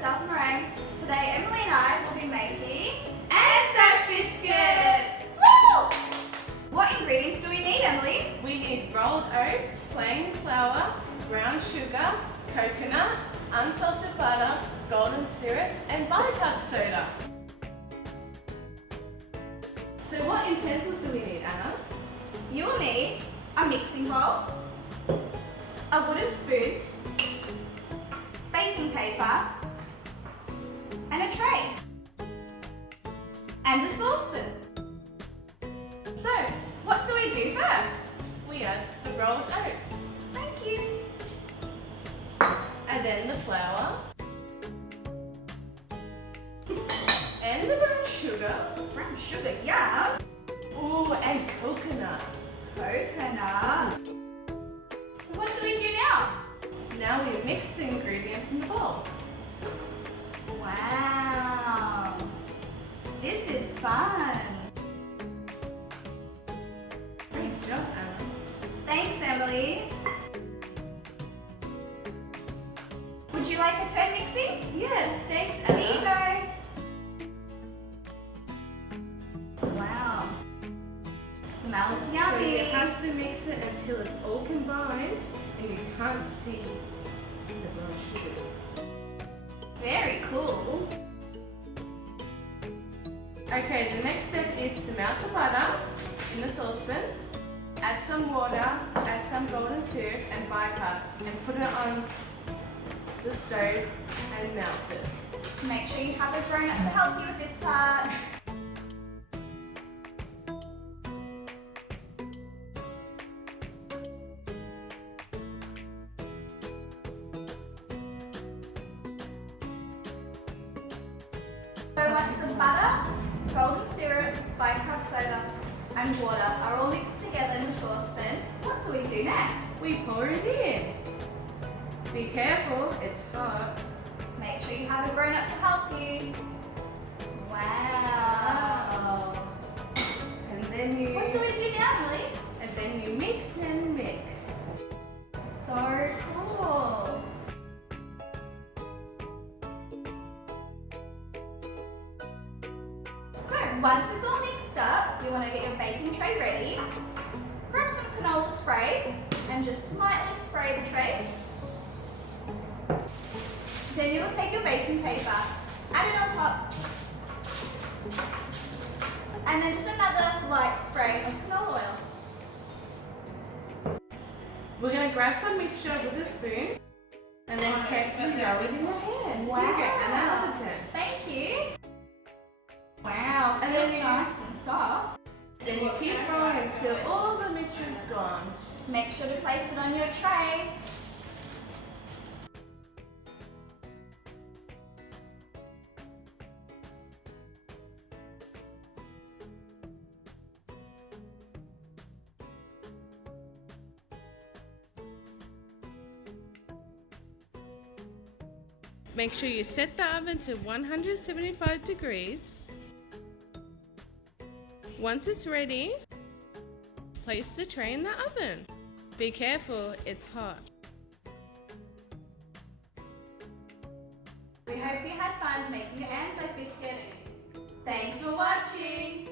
myself and Lorraine. Today Emily and I will be making ANZAC Biscuits! Woo! What ingredients do we need, Emily? We need rolled oats, plain flour, brown sugar, coconut, unsalted butter, golden syrup and bicarb soda. So what utensils do we need, Anna? You will need a mixing bowl, a wooden spoon, baking paper, and a tray, and a saucepan. So, what do we do first? We add the rolled oats, Thank you. and then the flour, and the brown sugar, Brown sugar, yum. ooh, and coconut. Coconut. So what do we do now? Now we mix the ingredients in the bowl. Wow. This is fun. Great job, Anna. Thanks, Emily. Would you like a turn mixing? Yes, thanks, There you Anna. go. Wow. Smells So you yummy. have to mix it until it's all combined and you can't see the brown sugar. Very cool. Okay, the next step is to melt the butter in the saucepan, add some water, add some golden syrup and bicarb and put it on the stove and melt it. Make sure you have a grown-up to help you with this part. So once the butter, golden syrup, bicarb soda and water are all mixed together in the saucepan, what do we do next? We pour it in. Be careful, it's hot. Make sure you have a grown-up to help you. Wow. And then you What do we do now, Emily? and then you mix and mix. So cool. So once it's all mixed up, you want to get your baking tray ready. Grab some canola spray and just lightly spray the tray. Then you will take your baking paper, add it on top, and then just another light spray of canola oil. We're going to grab some mixture with a spoon and then carefully roll it in your hands. Wow. Here you go, and another turn. Thank you. Wow, And feels then you- nice and soft. Then you keep rolling until all the mixture is gone. Make sure to place it on your tray. Make sure you set the oven to 175 degrees. Once it's ready, place the tray in the oven. Be careful, it's hot. We hope you had fun making your ANZAC biscuits. Thanks for watching.